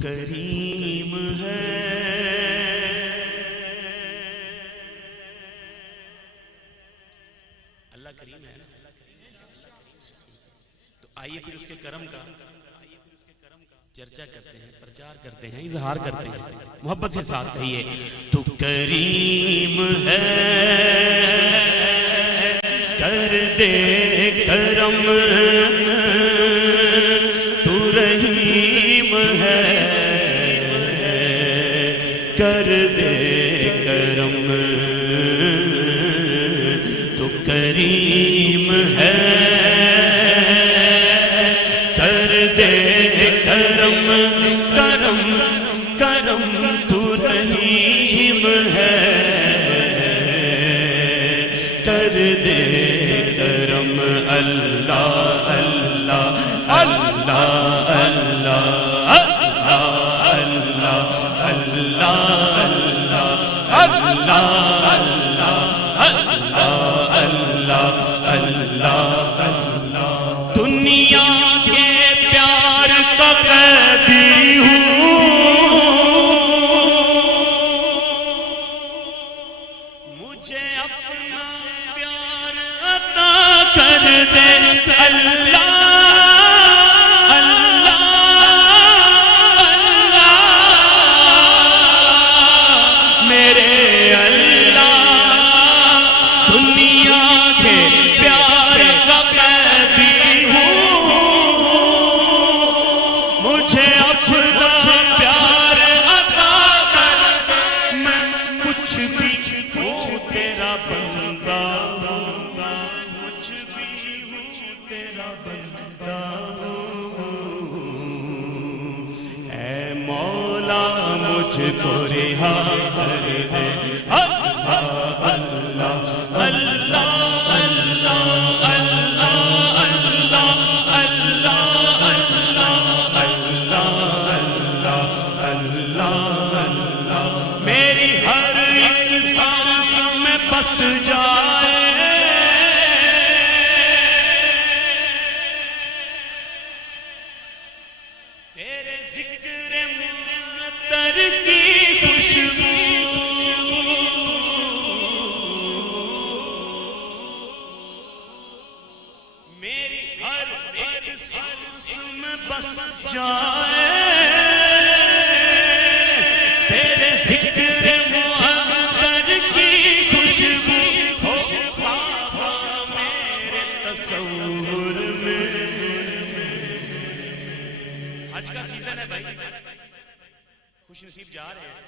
کریم ہے. اللہ کریم ہے نا. تو آئیے پھر اس کے کرم کا چرچا کرتے ہیں، پرچار کرتے ہیں، اظہار کرتے ہیں. محبت سے ساتھ کہیے تو کریم ہے، کر دے کرم، تو رحیم ہے، کر دے کرم، تو کریم ہے، کر دے کرم، کرم کرم، تو رحیم ہے، کر دے کرم. اللہ اللہ اللہ اللہ اللہ اللہ اللہ اللہ اللہ اللہ. دنیا کے پیار کا قیدی ہوں، مجھے اپنا پیار عطا کر دے. اللہ اللہ اللہ میرے اللہ، دنیا کے پیار کا قیدی ہوں، مجھے اپنا پیار عطا کر دے. میں کچھ بھی ہوں تیرا بندہ ہوں، کچھ بھی ہوں تیرا بندہ ہوں. اے مولا مجھ کو رہا کر دے. اللہ اللہ اللہ اللہ اللہ اللہ اللہ. میری ہر ایک سانس میں بس جائے، تیرے ذکر مقدر کی خوشبو. میری ہر ایک سانس میں بس جائے، تیرے ذکر مقدر کی خوشبو ہو میرے تصور میں. حج کا سیزن ہے بھائی، خوش نصیب جا رہے ہیں،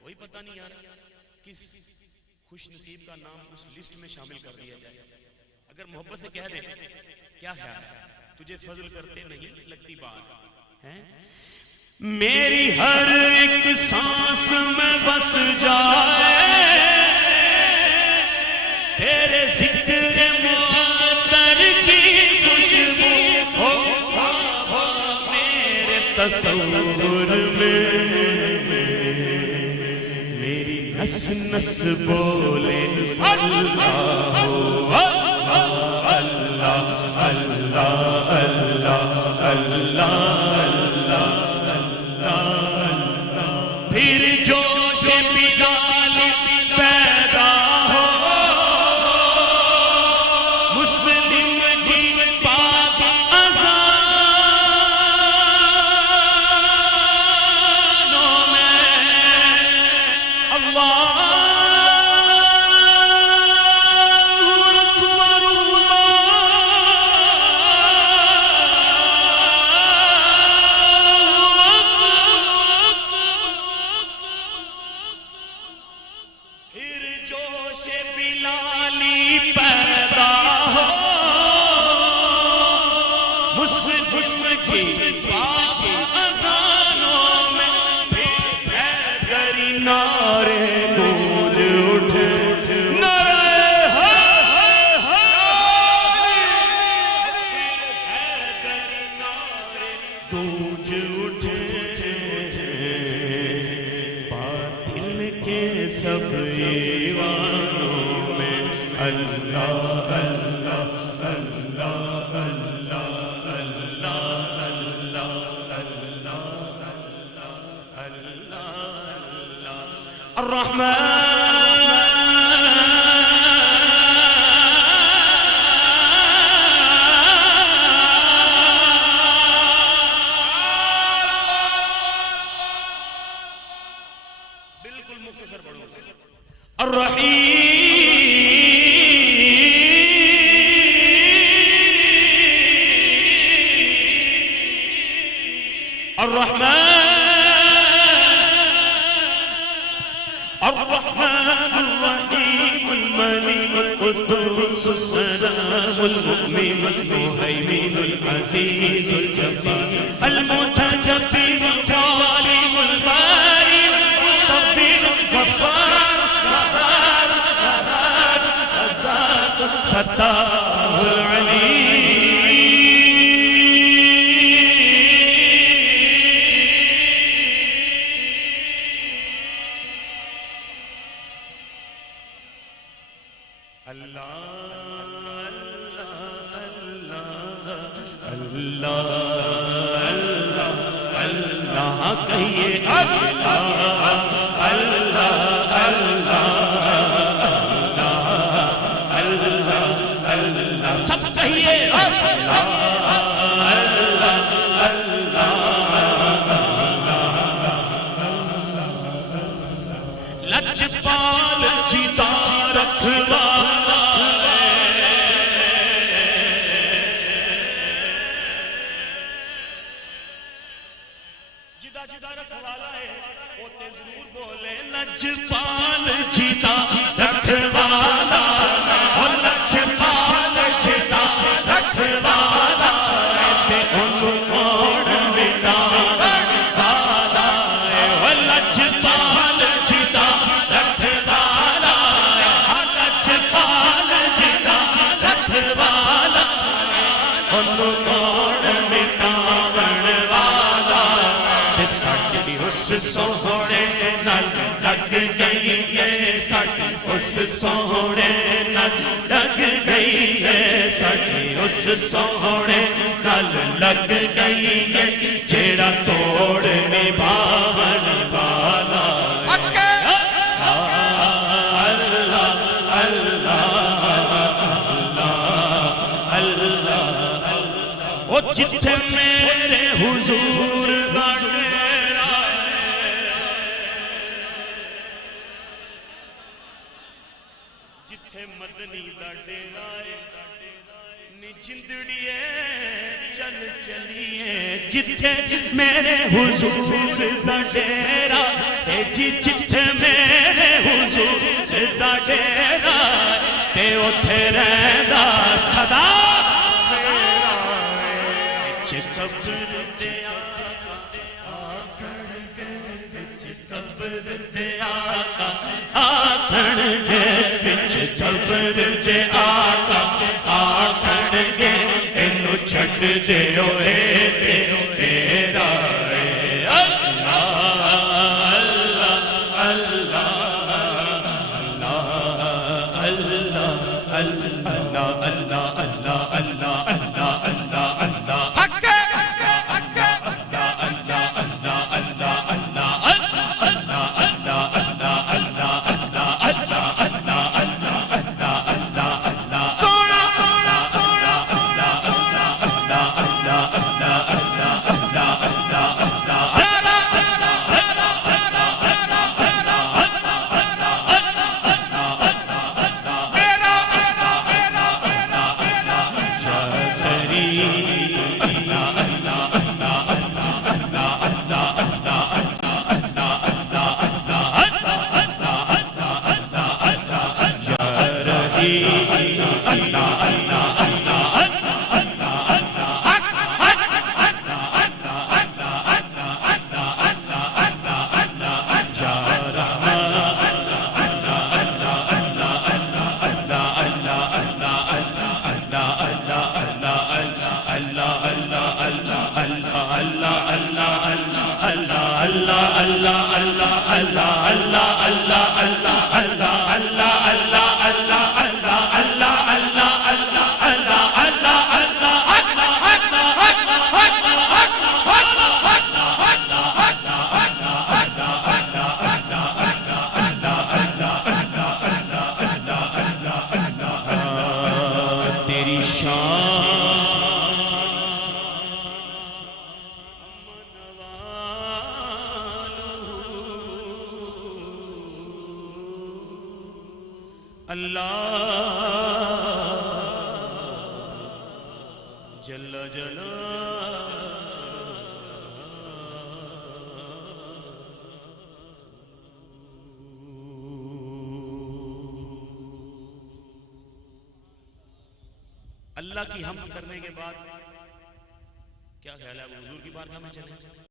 کوئی پتہ نہیں یار کس خوش نصیب کا نام اس لسٹ میں شامل کر دیا جائے. اگر محبت سے کہہ دیں کیا خیال ہے، تجھے فضل کرتے نہیں لگتی بات ہے. میری ہر ایک سانس میں بس جائے، تیرے ذکر مقدر کی خوشبو ہو میرے تصور میں. میری نس نس بولے اللہ اللہ اللہ اللہ اللہ اللہ. پھر جوش بجال پیدا ہو مسلم کی پاک اذانوں میں. اللہ سب ایوانوں میں اللہ اللہ اللہ اللہ اللہ اللہ اللہ بالکل مختصر پڑھو الرحمن الرحيم الملك القدوس السلام المؤمن المهيمن العزيز الجبار المتكبر الظالم البارئ المصبر الغفار فتاه العليم لجپال جیتا رکھوالا جدا جدا رکھوالا ہے ہوتے ضرور بولے لجپال جیتا رکھوالا لجپال جیتا رکھوالا تے انو موڑ مٹا والا لجپال جیتا رکھوالا لجپال جیتا رکھوالا انو موڑ مٹا ساڑی اس سوڑے نال لگ گئی ہے ساڑی اس سوڑے نال لگ گئی ہے ساڑی اس سوڑے نال لگ گئی ہے جیڑا توڑ نبھاون والا اللہ اللہ اللہ وہ جتھے میرے حضور مدنی دا ڈیرائے نی جندڑیے چل چلیے جتھے میرے حضور دا ڈیرا جی جتھے میرے حضور دا ڈیرا تے اتھے رہدا صدا قبر دے آکڑ گئے قبر دے آکڑ گئے قبر دے آکڑ گئے انو چھٹ دے ہوئے تیرا اللہ اللہ اللہ اللہ اللہ اللہ اللہ اللہ اللہ جل اللہ کی حمد کرنے کے بعد کیا خیال ہے اب حضور کی بارگاہ میں چلیں؟